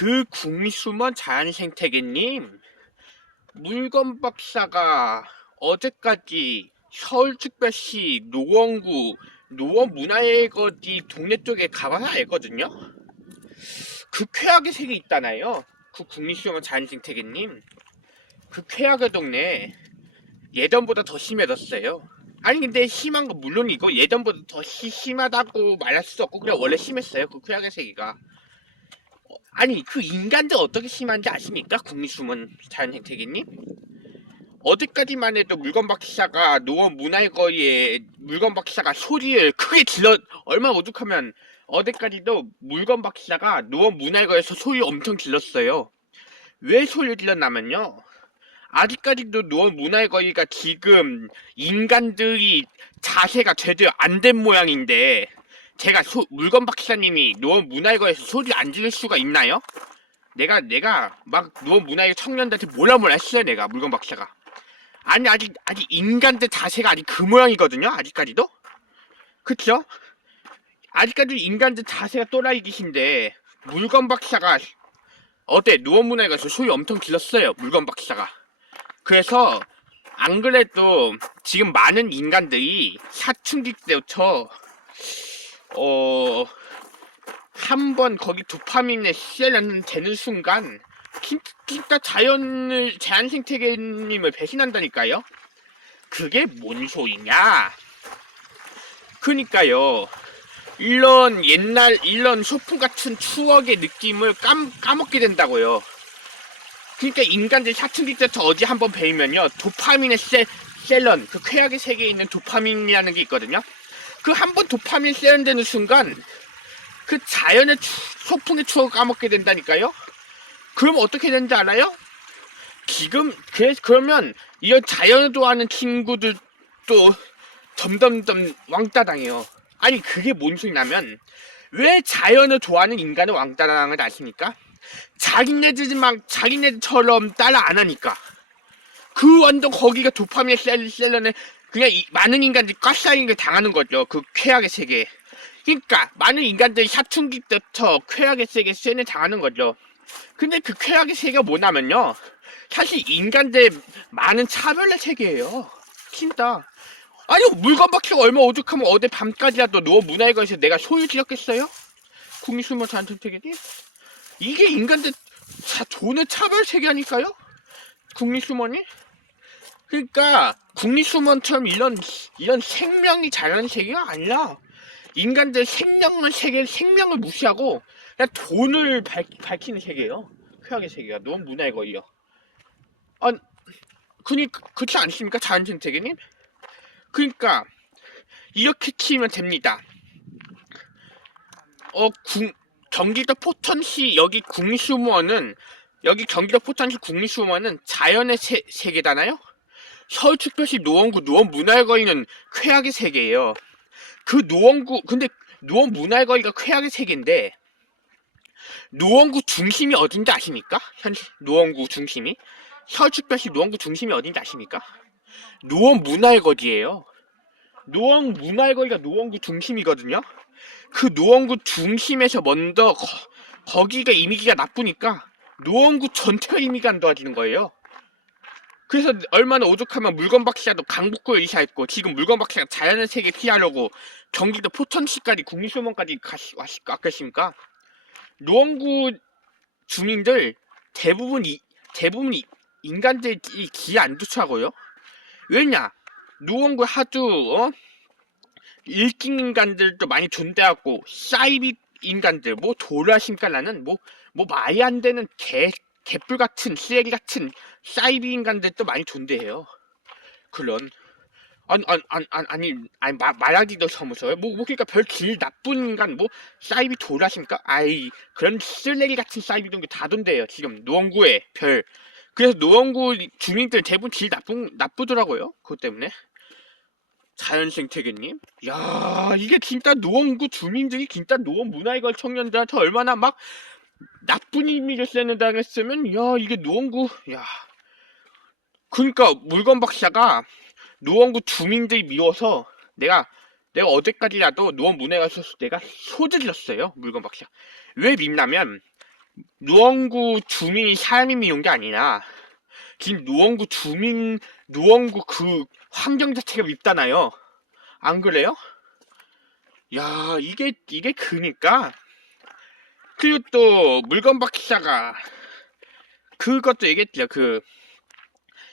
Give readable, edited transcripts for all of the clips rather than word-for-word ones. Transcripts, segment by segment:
그 국립수문 자연생태계님, 물건 박사가 어제까지 서울특별시 노원구 노원문화예거지 동네 쪽에 가봐서 알거든요. 그 쾌악의 색이 있잖아요. 그 국립수문 자연생태계님, 그 쾌악의 동네 예전보다 더 심해졌어요. 아니 근데 심한 건 물론이고 예전보다 더 심하다고 말할 수도 없고 그래 원래 심했어요. 그 쾌악의 세계가. 아니 그 인간들 어떻게 심한지 아십니까? 국립수문 자연생태계님? 어제까지만 해도 물건 박사가 노원 문화거리에 물건 박사가 소리를 크게 질러 얼마나 오죽하면 어제까지도 물건 박사가 노원 문화거리에서 소리 엄청 질렀어요. 왜 소리를 질렀냐면요. 아직까지도 노원 문화거리가 지금 인간들이 자세가 제대로 안 된 모양인데 제가 물건 박사님이 노원 문화거리에서 소리 안 지를 수가 있나요? 내가 막 노원 문화의 청년들한테 뭐라 했어요. 내가 물건 박사가 아니 아직 인간들 자세가 아직 그 모양이거든요. 아직까지도 그쵸? 아직까지도 인간들 자세가 또라이기신데 물건 박사가 어때 노원 문화거리에서 소리 엄청 질렀어요. 물건 박사가. 그래서 안 그래도 지금 많은 인간들이 사춘기 때부터 한번 거기 도파민에 되는 순간 진짜 자연생태계님을 배신한다니까요. 그게 뭔 소리냐? 그니까요. 이런 소풍 같은 추억의 느낌을 까먹게 된다고요. 그러니까 인간들 사춘기 때부터 어디 한번 배우면요 도파민의 셀런 그 쾌악의 세계에 있는 도파민이라는 게 있거든요. 그 한번 도파민 세련되는 순간 그 자연의 소풍의 추억을 까먹게 된다니까요. 그럼 어떻게 되는지 알아요? 지금 그러면 이런 자연을 좋아하는 친구들도 점점 왕따 당해요. 아니 그게 뭔 소리냐면 왜 자연을 좋아하는 인간은 왕따 당하는 걸 아십니까? 자기네들처럼 따라 안 하니까. 그 완전 거기가 도파민의 셀런에 그냥 많은 인간들이 꽉싸인 게 당하는 거죠. 그 쾌악의 세계. 그러니까 많은 인간들이 사춘기 때부터 쾌악의 세계에 셀에 당하는 거죠. 근데 그 쾌악의 세계가 뭐냐면요. 사실 인간들 많은 차별의 세계예요. 진짜. 아니 물건 박히가 얼마 오죽하면 어제 밤까지라도 노원 문화회관에서 내가 소유 지었겠어요? 국립수문 자연생태계지? 이게 인간들 돈의 차별 세계라니까요? 국립수문이? 그러니까 국립수문처럼 이런 생명이 자라는 세계가 아니라 인간들 생명을 무시하고 그냥 돈을 밝히는 세계예요. 쾌악의 세계가 너무 문화의 거리요. 아, 그렇지 않습니까? 자연생태계님? 그러니까 이렇게 키우면 됩니다. 경기도 포천시 여기 경기도 포천시 국립수문원은 자연의 세계잖아요. 서울특별시 노원구 노원문화거리는 쾌악의 세계예요. 근데 노원 문화거리가 쾌악의 세계인데 노원구 중심이 어딘지 아십니까? 노원구 중심이 서울특별시 노원구 중심이 어딘지 아십니까? 노원 문화거리예요. 노원 문화거리가 노원구 중심이거든요. 그 노원구 중심에서 먼저 거기가 이미지가 나쁘니까 노원구 전체가 이미지가 안 좋아지는 거예요. 그래서 얼마나 오죽하면 물건 박사도 강북구에 이사했고 지금 물건 박사가 자연의 세계 피하려고 경기도 포천시까지 국립수문까지 왔겠습니까? 노원구 주민들 대부분이 인간들이 기에 안 좋다고요? 왜냐? 노원구 하도 일진 인간들도 많이 존재하고 사이비 인간들 뭐 도라심깔나는 뭐 말이 안 되는 개뿔 같은 쓰레기 같은 사이비 인간들도 많이 존재해요. 그런 아니 말하기도 서무서워요. 그러니까 별 질 나쁜 인간 사이비 도라십니까? 아이 그런 쓰레기 같은 사이비도 다 존재해요. 지금 노원구에 그래서 노원구 주민들 대부분 질 나쁘더라고요. 그것 때문에. 자연생태계님? 야 이게 진짜 노원구 주민들이 진짜 노원 문화예술 청년들한테 얼마나 막 나쁜 이미지를 세뇌당했으면 야 이게 노원구 그러니까 물건 박사가 노원구 주민들이 미워서 내가 어제까지라도 노원 문화예술 내가 소질렀어요. 물건 박사 왜 밉냐면 노원구 주민이 사람이 미운 게 아니라 지금 노원구 그 환경 자체가 밉잖아요. 안 그래요? 야, 이게 그니까. 그리고 또 물건 박사가 그것도 얘기했죠.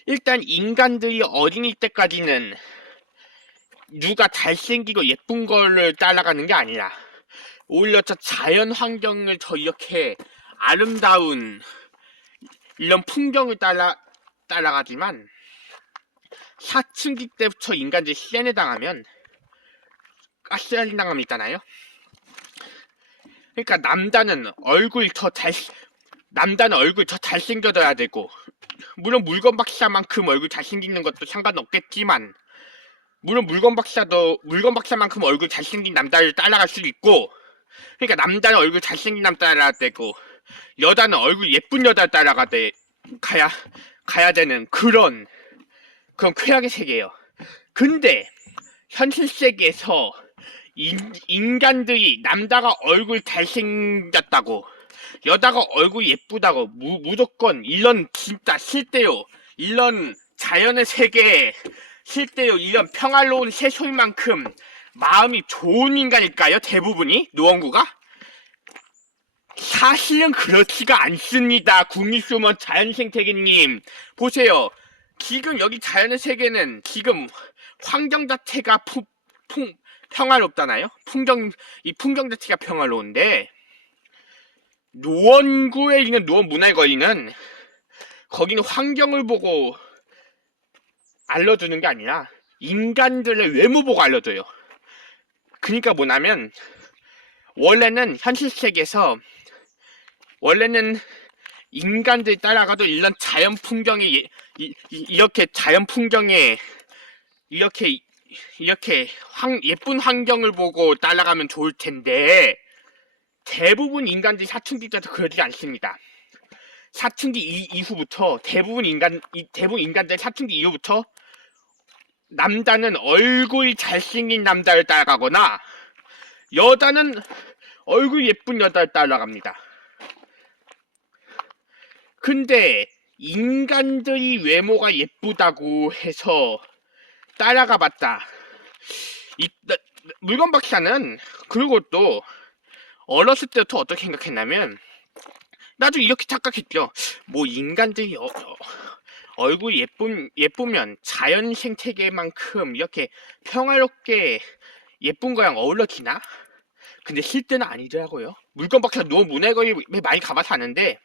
일단 인간들이 어린이 때까지는 누가 잘생기고 예쁜 거를 따라가는 게 아니라 오히려 저 자연 환경을 저 이렇게 아름다운 이런 풍경을 따라가지만 사춘기 때부터 인간들이 세뇌당하면 가스라이팅 당하면 있잖아요. 그러니까 남자는 얼굴 더 잘생겨져야 되고, 물론 물건 박사만큼 얼굴 잘생기는 것도 상관없겠지만, 물론 물건 박사만큼 얼굴 잘생긴 남자를 따라갈 수도 있고, 그러니까 남자는 얼굴 잘생긴 남자 따라야 되고, 여자는 얼굴 예쁜 여자 가야 되는 그런 쾌악의 세계예요. 근데 현실 세계에서 인간들이 남자가 얼굴 잘생겼다고 여자가 얼굴 예쁘다고 무조건 이런 진짜 실대요 이런 자연의 세계에 실대요 이런 평화로운 세소인 만큼 마음이 좋은 인간일까요? 대부분이 노원구가? 사실은 그렇지가 않습니다. 국립수원 자연생태계님 보세요. 지금 여기 자연의 세계는 지금 환경 자체가 평화롭잖아요. 이 풍경 자체가 평화로운데 노원구에 있는 노원문화거리는 거기는 환경을 보고 알려주는 게 아니라 인간들의 외모 보고 알려줘요. 그러니까 뭐냐면 원래는 현실 세계에서 원래는 인간들 따라가도 이런 자연 풍경에 이렇게 자연 풍경에 이렇게 예쁜 환경을 보고 따라가면 좋을 텐데 대부분 인간들이 사춘기 때도 그러지 않습니다. 사춘기 이후부터 대부분 인간들 사춘기 이후부터 남자는 얼굴이 잘생긴 남자를 따라가거나 여자는 얼굴 예쁜 여자를 따라갑니다. 근데 인간들이 외모가 예쁘다고 해서 따라가 봤다. 물건 박사는 그리고 또 어렸을 때부터 어떻게 생각했냐면 나도 이렇게 착각했죠. 뭐 인간들이 얼굴이 예쁘면 자연 생태계만큼 이렇게 평화롭게 예쁜 거랑 어울러지나? 근데 실제는 아니더라고요. 물건 박사 노원 문화거리 많이 가봐서 아는데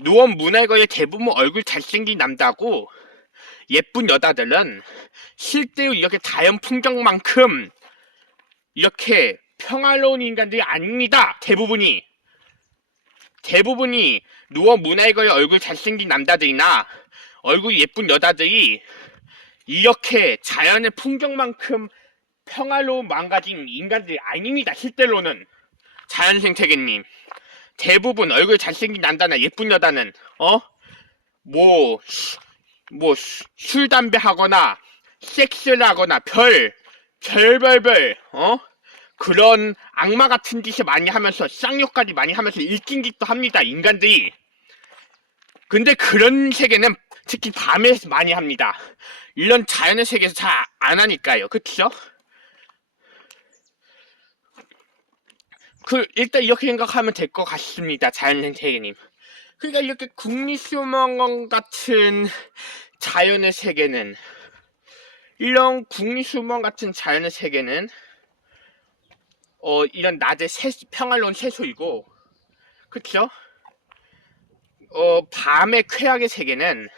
노원 문화거리 대부분 얼굴 잘생긴 남자고 예쁜 여자들은 실제로 이렇게 자연 풍경만큼 이렇게 평화로운 인간들이 아닙니다. 대부분이 노원 문화거리 얼굴 잘생긴 남자들이나 얼굴 예쁜 여자들이 이렇게 자연의 풍경만큼 평화로운 망가진 인간들이 아닙니다. 실제로는 자연생태계님 대부분 얼굴 잘생긴 남자나 예쁜 여자는 술 담배 하거나 섹스를 하거나 별별별 그런 악마 같은 짓을 많이 하면서 쌍욕까지 많이 하면서 일진 짓도 합니다. 인간들이. 근데 그런 세계는 특히 밤에 많이 합니다. 이런 자연의 세계에서 잘 안 하니까요. 그쵸? 일단 이렇게 생각하면 될 것 같습니다. 자연생태계님. 그러니까 이렇게 국립수목원 같은 자연의 세계는 이런 국립수목원 같은 자연의 세계는 이런 낮에 평화로운 채소이고 그쵸? 밤의 쾌락의 세계는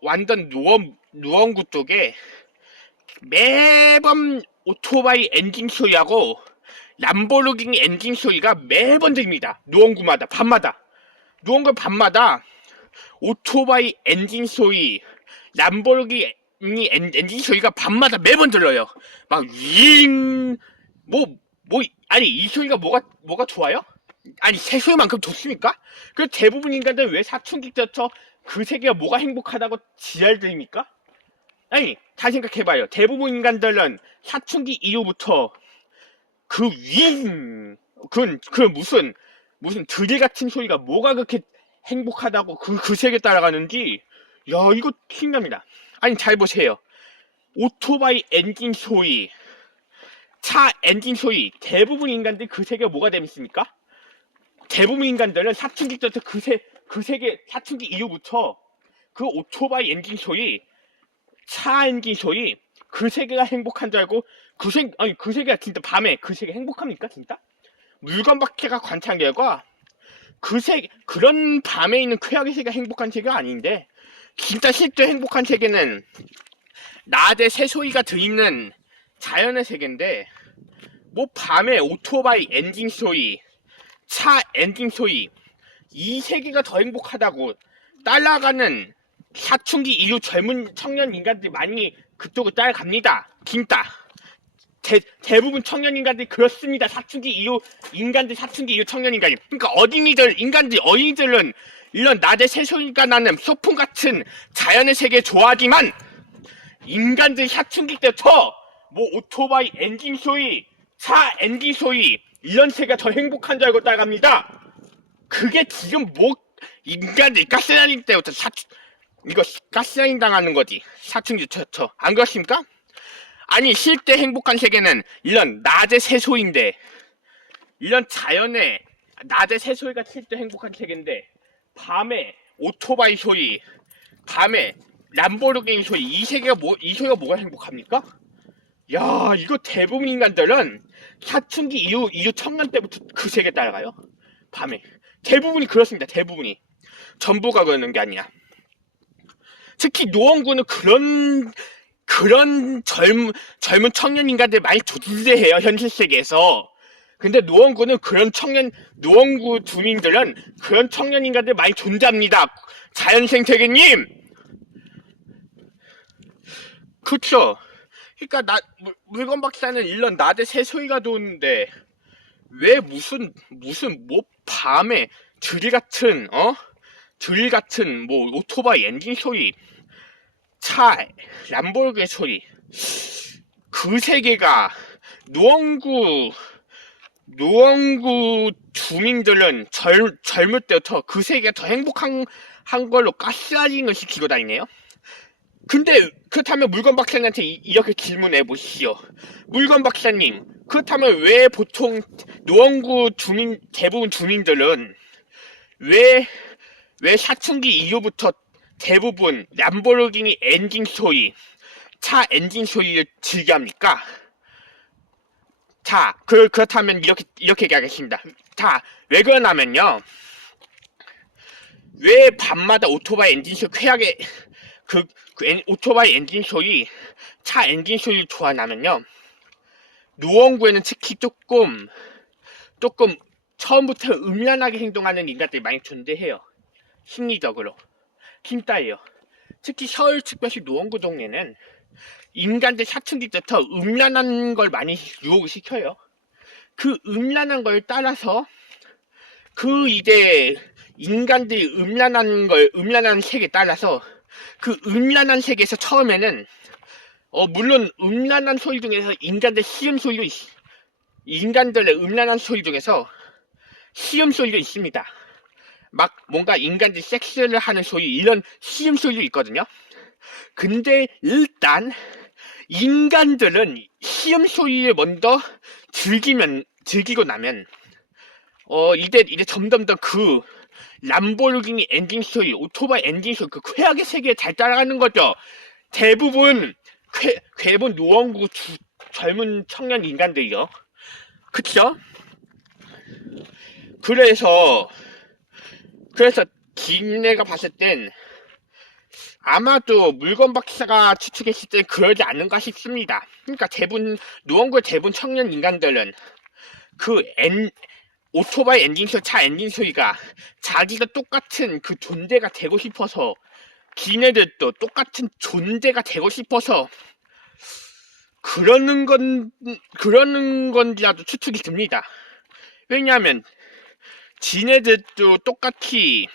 완전 노원구 쪽에 매번 오토바이 엔진 소리하고 람보르기니 엔진 소리가 매번 들립니다. 노원구마다 밤마다 오토바이 엔진 소리 람보르기니 엔진 소리가 밤마다 매번 들려요. 막 아니 이 소리가 뭐가 좋아요? 아니 새소리만큼 좋습니까? 그 대부분 인간들 왜 사춘기 때부터 그 세계가 뭐가 행복하다고 지랄들입니까? 아니 다 생각해봐요. 대부분 인간들은 사춘기 이후부터 무슨 무슨 드릴 같은 소리가 뭐가 그렇게 행복하다고 그 세계 따라가는지, 야, 이거 신납니다. 아니, 잘 보세요. 오토바이 엔진 소리, 차 엔진 소리, 대부분 인간들 그 세계가 뭐가 재밌습니까? 대부분 인간들은 사춘기 때부터 그 세계, 사춘기 이후부터 그 오토바이 엔진 소리, 차 엔진 소리, 그 세계가 행복한 줄 알고, 그 세계가 진짜 밤에 그 세계 행복합니까, 진짜? 물건 박해가 관찰 결과, 그런 밤에 있는 쾌락의 세계가 행복한 세계가 아닌데, 진짜 실제 행복한 세계는 낮에 새소리가 들리는 자연의 세계인데, 뭐 밤에 오토바이 엔진 소리, 차 엔진 소리, 이 세계가 더 행복하다고 따라가는 사춘기 이후 젊은 청년 인간들이 많이 그쪽을 따라갑니다. 진짜. 대부분 청년 인간들이 그렇습니다. 사춘기 이후 청년 인간이. 그러니까 어린이들은 이런 낮에 새소리가 나는 소풍 같은 자연의 세계 좋아하지만, 인간들 사춘기 때부터 뭐 오토바이 엔진 소리, 차 엔진 소리, 이런 세계가 더 행복한 줄 알고 따라갑니다. 그게 지금 뭐 인간들이 가스라이팅 때부터 이거 가스라이팅 당하는 거지. 사춘기 때부터. 안 그렇습니까? 아니, 실제 행복한 세계는 이런 낮의 새소리인데, 이런 자연의 낮의 새소리가 실제 행복한 세계인데, 밤에 오토바이 소리, 밤에 람보르기니 소리, 이 소리가 뭐가 행복합니까? 야, 이거 대부분 인간들은 사춘기 이후 청년 때부터 그 세계 따라가요. 밤에. 대부분이 그렇습니다. 대부분이. 전부가 그러는 게 아니야. 특히 노원구는 그런 젊은 청년 인간들 많이 존재해요, 현실 세계에서. 근데 노원구 주민들은 그런 청년 인간들 많이 존재합니다. 자연생 세계님! 그쵸? 그러니까 물건 박사는 일런 낮에 새소리가 도는데, 왜 무슨 뭐 밤에 드릴 같은 뭐 오토바이 엔진 소리, 차 람보르기니 소리, 그 세계가 노원구 주민들은 젊을 때부터 그 세계가 더 행복한 걸로 가스라이팅을 시키고 다니네요. 근데 그렇다면 물건 박사님한테 이렇게 질문해 보시오. 물건 박사님, 그렇다면 왜 보통 노원구 대부분 주민들은 왜 사춘기 이후부터 대부분 람보르기니 엔진 소리, 차 엔진 소리를 즐겨합니까? 자, 그렇다면 이렇게 얘기하겠습니다. 자, 왜 그러냐면요. 왜 밤마다 오토바이 엔진 소리 쾌하게 오토바이 엔진 소리, 차 엔진 소리를 좋아하냐면요. 노원구에는 특히 조금 처음부터 음란하게 행동하는 인간들이 많이 존재해요. 심리적으로. 진짜예요. 특히 서울특별시 노원구 동네는 인간들 사춘기 때부터 음란한 걸 많이 유혹을 시켜요. 그 음란한 걸 따라서 이제 인간들이 음란한 세계에 따라서 그 음란한 세계에서 처음에는 물론 음란한 소리 중에서 인간들의 음란한 소리 중에서 시음 소리도 있습니다. 막 뭔가 인간들이 섹스를 하는 소리, 이런 시음 소리도 있거든요. 근데 일단 인간들은 시음 소리를 먼저 즐기고 나면 이제 점점 더 그 람보르기니 엔진 소리, 오토바이 엔진 소리, 그 쾌락의 세계에 잘 따라가는 거죠. 대부분 노원구 젊은 청년 인간들이요. 그쵸? 그래서 김내가 봤을 땐 아마도 물건 박사가 추측했을 땐 그러지 않는가 싶습니다. 그러니까 노원구의 대부분 청년 인간들은 오토바이 엔진 소리, 차 엔진 소리가 자기가 똑같은 그 존재가 되고 싶어서, 기네들도 똑같은 존재가 되고 싶어서 그러는 건지라도 추측이 듭니다. 왜냐하면 지네들도 똑같이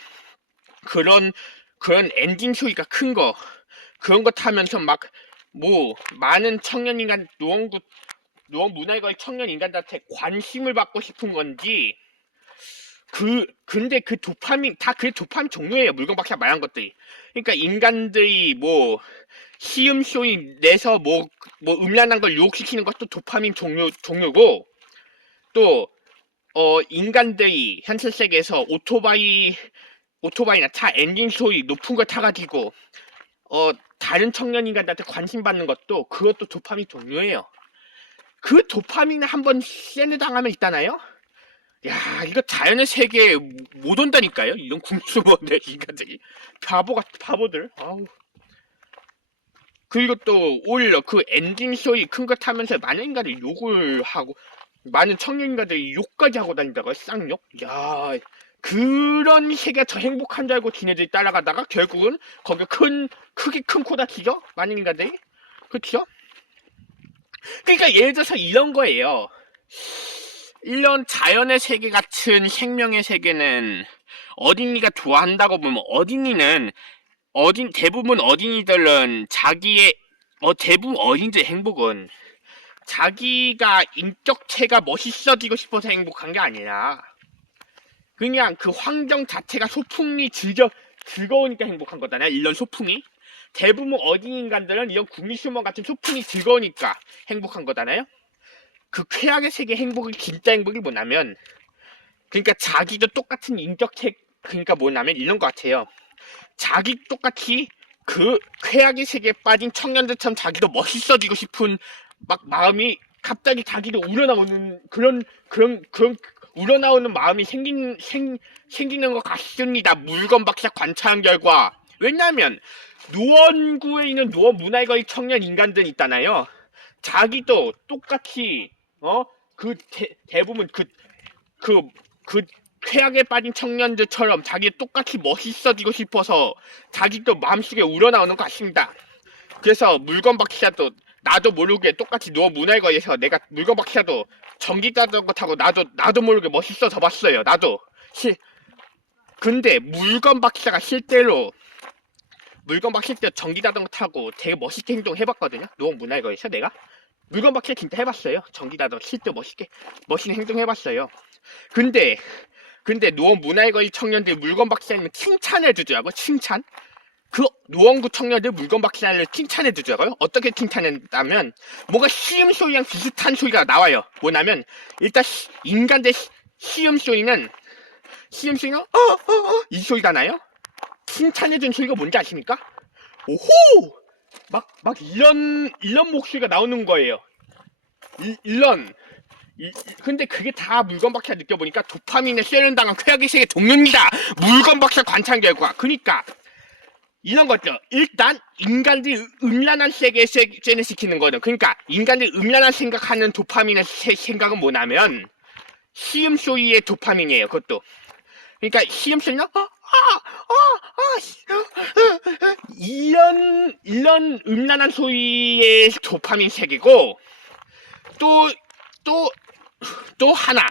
그런 엔진 소리가 큰 거, 그런 거 타면서 많은 청년 인간, 노원 문화의 거의 청년 인간들한테 관심을 받고 싶은 건지, 근데 그 도파민 다 그 도파민 종류예요. 물건 박사 말한 것들이. 그러니까 인간들이 뭐 시음 소리 내서 뭐 음란한 걸 유혹시키는 것도 도파민 종류고, 또 인간들이 현실 세계에서 오토바이나 차 엔진 소리 높은 걸 타가지고 다른 청년 인간들한테 관심 받는 것도, 그것도 도파민 종류예요. 그 도파민을 한번 세뇌당하면 있잖아요. 야, 이거 자연의 세계에 못 온다니까요. 이런 궁수모네 인간들이. 바보들. 아우. 그리고 또 오히려 그 엔진 소리 큰 거 타면서 많은 인간들이 욕을 하고, 많은 청년 인간들이 욕까지 하고 다닌다고요. 쌍욕. 야, 그런 세계가 더 행복한 줄 알고 지네들이 따라가다가 결국은 거기 크게 큰 코 다치죠? 많은 인간들이. 그쵸? 그러니까 예를 들어서 이런 거예요. 이런 자연의 세계 같은 생명의 세계는 어린이가 좋아한다고 보면, 대부분 어린이들은 대부분 어린이들의 행복은 자기가 인격체가 멋있어지고 싶어서 행복한 게 아니라 그냥 그 환경 자체가 소풍이 즐거우니까 행복한 거잖아요. 이런 소풍이. 대부분 어린이 인간들은 이런 구미수몬 같은 소풍이 즐거우니까 행복한 거잖아요. 그 쾌락의 세계 행복이, 진짜 행복이 뭐냐면, 그러니까 자기도 똑같은 인격체, 그러니까 뭐냐면 이런 것 같아요. 자기 똑같이 그 쾌락의 세계에 빠진 청년들처럼 자기도 멋있어지고 싶은 막 마음이 갑자기 자기도 우러나오는 그런 우러나오는 마음이 생기는 것 같습니다. 물건 박사 관찰한 결과. 왜냐하면 노원구에 있는 노원 문화의 청년 인간들 있잖아요. 자기도 똑같이 대부분 그 쾌락에 빠진 청년들처럼 자기 똑같이 멋있어지고 싶어서 자기도 마음속에 우러나오는 것 같습니다. 그래서 물건 박사도 나도 모르게 똑같이 노원 문화회관에서 내가 물건 박사도 전기 자전거 타고 나도 모르게 멋있어져 봤어요. 근데 물건 박사가 실제로 전기 자전거 타고 되게 멋있게 행동해봤거든요. 노원 문화회관에서 내가 물건 박사 진짜 해봤어요. 전기 자전거 실제 멋있는 행동해봤어요. 근데 노원 문화회관 청년들 물건 박사님은 칭찬해주더라고요. 칭찬. 그 노원구 청년들 물건 박사를 칭찬해주더라고요. 어떻게 칭찬했다면 뭔가 시음 소리랑 비슷한 소리가 나와요. 뭐냐면 일단 인간들 시음 소리는 이 소리가 나요. 칭찬해준 소리가 뭔지 아십니까? 오호! 막 이런 목소리가 나오는 거예요. 근데 그게 다 물건 박사 느껴보니까 도파민에 세련당한 쾌락의 세계 종류입니다. 물건 박사 관찰 결과. 그러니까 이런 거죠. 일단 인간들이 음란한 세계에 세뇌시키는 거죠. 그러니까 인간들이 음란한 생각하는 도파민의 생각은 뭐냐면 시음 소리의 도파민이에요. 그것도. 그러니까 시음 소리는 이런 음란한 소리의 도파민 세계고, 또 하나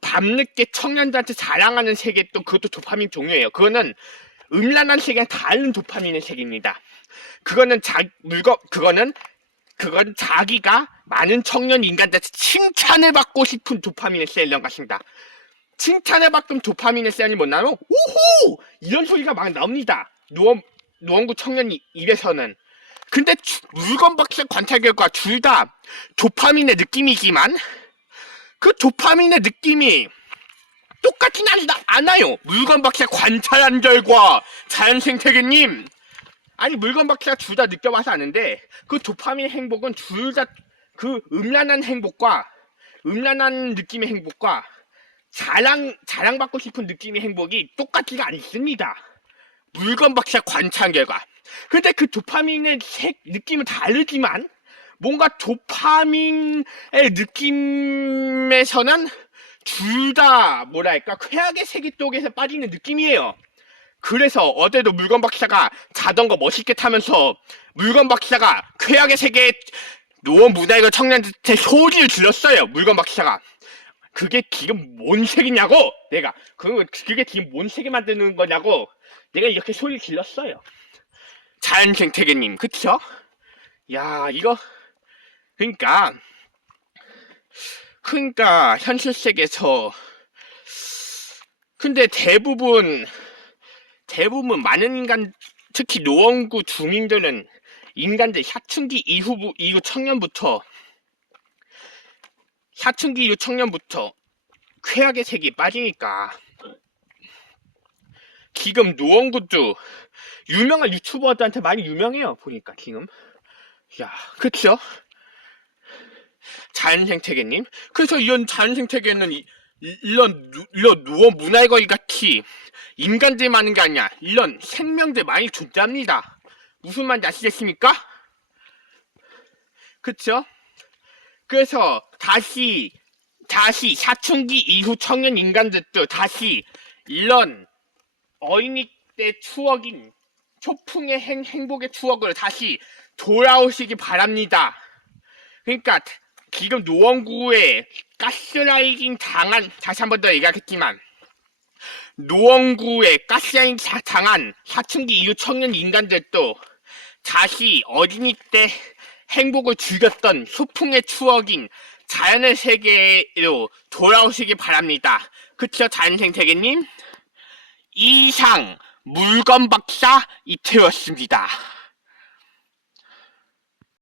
밤늦게 청년들한테 자랑하는 세계, 또 그것도 도파민 종류예요. 그거는 음란한 세계랑 다른 도파민의 세계입니다. 그건 자기가 많은 청년 인간들한테 칭찬을 받고 싶은 도파민의 세계인 것입니다. 칭찬을 받은 도파민의 세계이 뭐냐면 오호! 이런 소리가 막 나옵니다. 노원구 청년 입에서는. 근데 물건 박사 관찰 결과 둘 다 도파민의 느낌이지만 그 도파민의 느낌이 똑같진 않아요. 물건 박사 관찰한 결과 자연생태계님, 아니 물건 박사 둘 다 느껴봐서 아는데 그 도파민 행복은 둘 다 그 음란한 행복과 음란한 느낌의 행복과 자랑받고 싶은 느낌의 행복이 똑같지가 않습니다. 물건 박사 관찰 결과. 근데 그 도파민의 느낌은 다르지만 뭔가 도파민의 느낌에서는 둘 다 뭐랄까 쾌락의 세계 쪽에서 빠지는 느낌이에요. 그래서 어제도 물건 박사가 자전거 멋있게 타면서 물건 박사가 쾌락의 세계 노원 문화회관 청년한테 소리를 질렀어요. 물건 박사가. 그게 지금 뭔 색이냐고! 내가 그게 지금 뭔 색이 만드는 거냐고 내가 이렇게 소리를 질렀어요. 자연생태계님, 그쵸? 야, 이거 그러니까 그러니까 현실 세계에서 근데 대부분 많은 인간, 특히 노원구 주민들은 인간들 사춘기 이후 청년부터 쾌락의 세계에 빠지니까 지금 노원구도 유명한 유튜버들한테 많이 유명해요. 보니까 지금 야 그쵸? 자연생태계님. 그래서 이런 자연생태계는 이런 노원 문화의 거리 같이 인간들 많은 게 아니야. 이런 생명들 많이 존재합니다. 무슨 말인지 아시겠습니까? 그쵸? 그래서 다시 사춘기 이후 청년 인간들도 다시 이런 어린이 때 추억인 초풍의 행복의 추억을 다시 돌아오시기 바랍니다. 그러니까 지금 노원구에 가스라이팅 당한, 다시 한 번 더 얘기하겠지만 노원구에 가스라이팅 당한 사춘기 이후 청년 인간들도 다시 어린이 때 행복을 즐겼던 소풍의 추억인 자연의 세계로 돌아오시기 바랍니다. 그쵸, 자연생태계님? 이상 물건박사 이태였습니다.